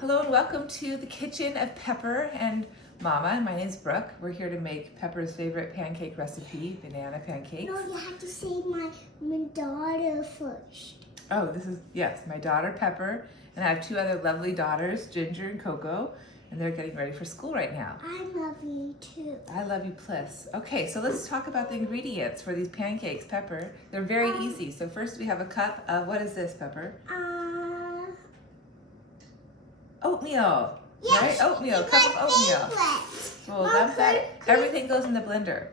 Hello and welcome to the kitchen of Pepper and Mama. My name's Brooke. We're here to make Pepper's favorite pancake recipe, banana pancakes. No, you have to say my daughter first. Oh, this is, yes, my daughter Pepper, and I have two other lovely daughters, Ginger and Coco, and they're getting ready for school right now. I love you too. I love you, Pliss. Okay, so let's talk about the ingredients for these pancakes, Pepper. They're very easy. So first we have a cup of, what is this, Pepper? Oatmeal. Yes, right? Oatmeal, cup of oatmeal. So we'll dump that. Everything goes in the blender.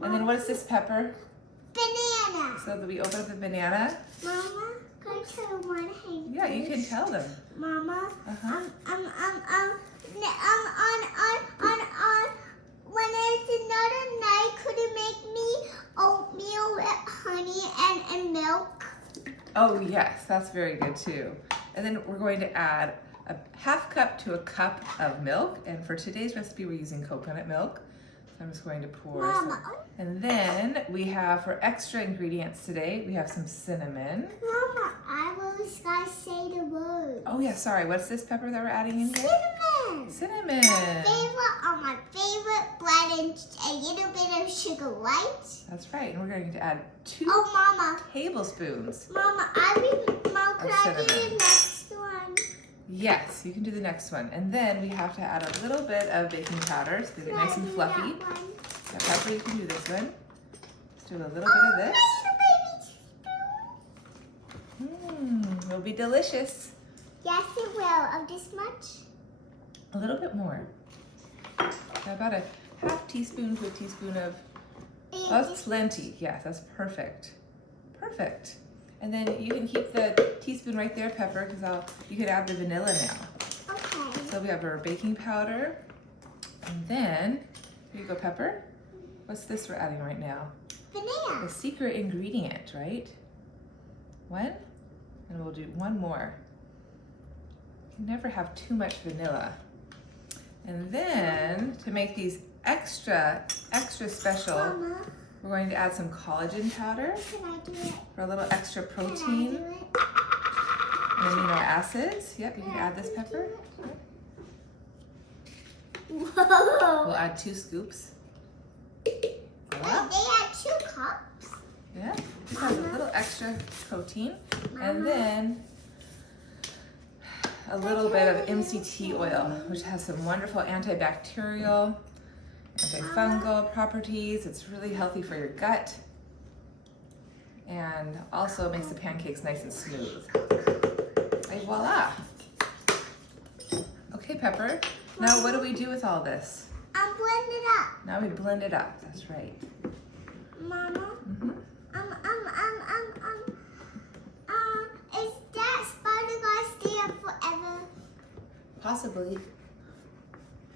And then what is this, Pepper? Banana. So that we open up the banana. Mama, can I tell one thing? Yeah, you can tell them. Mama, Uh-huh. when it's another night, could you make me oatmeal with honey and milk? Oh yes, that's very good too. And then we're going to add a half cup to a cup of milk. And for today's recipe, we're using coconut milk. So I'm just going to pour Mama. some. And then we have, for extra ingredients today, we have some cinnamon. Mama, I was gonna say the word. Oh yeah, sorry, what's this, Pepper, that we're adding in here? Cinnamon. Cinnamon. My favorite bread and a little bit of sugar, right? That's right, and we're going to add 2 Oh, Mama. tablespoons. Mama, Mom, can I do cinnamon. the next one? Yes, you can do the next one. And then we have to add a little bit of baking powder so they get nice and fluffy. Yeah, Pepper, you can do this one. Let's do a little bit of this. It'll be delicious. Yes, it will. Of this much? A little bit more. About a half teaspoon to a teaspoon of, oh, that's plenty. Yes, that's perfect. Perfect. And then you can keep the teaspoon right there, Pepper, because you could add the vanilla now. Okay. So we have our baking powder. And then, here you go, Pepper. What's this we're adding right now? Vanilla. The secret ingredient, right? One, and we'll do one more. You can never have too much vanilla. And then, to make these extra special, Mama, we're going to add some collagen powder can I do it? for a little extra Can I protein do it? and amino acids. Yep, you can add this, Pepper. Whoa. We'll add 2 scoops. Wait, they had 2 cups. Yeah, just has a little extra protein. And then a little bit of MCT oil, which has some wonderful antibacterial, antifungal properties. It's really healthy for your gut and also makes the pancakes nice and smooth. Et voila. Okay, Pepper. Now what do we do with all this? I'm blending it up. Now we blend it up. That's right. Mama, is that spider gonna stay up forever? Possibly.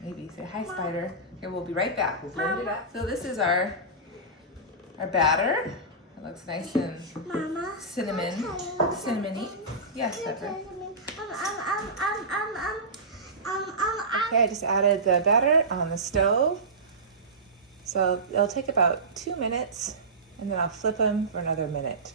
Maybe. Say hi, Spider. Okay, we'll be right back. We'll blend it up. So this is our batter. It looks nice and Mama, cinnamony. Yes, Pepper. Okay, I just added the batter on the stove. So it'll take about 2 minutes, and then I'll flip them for another minute.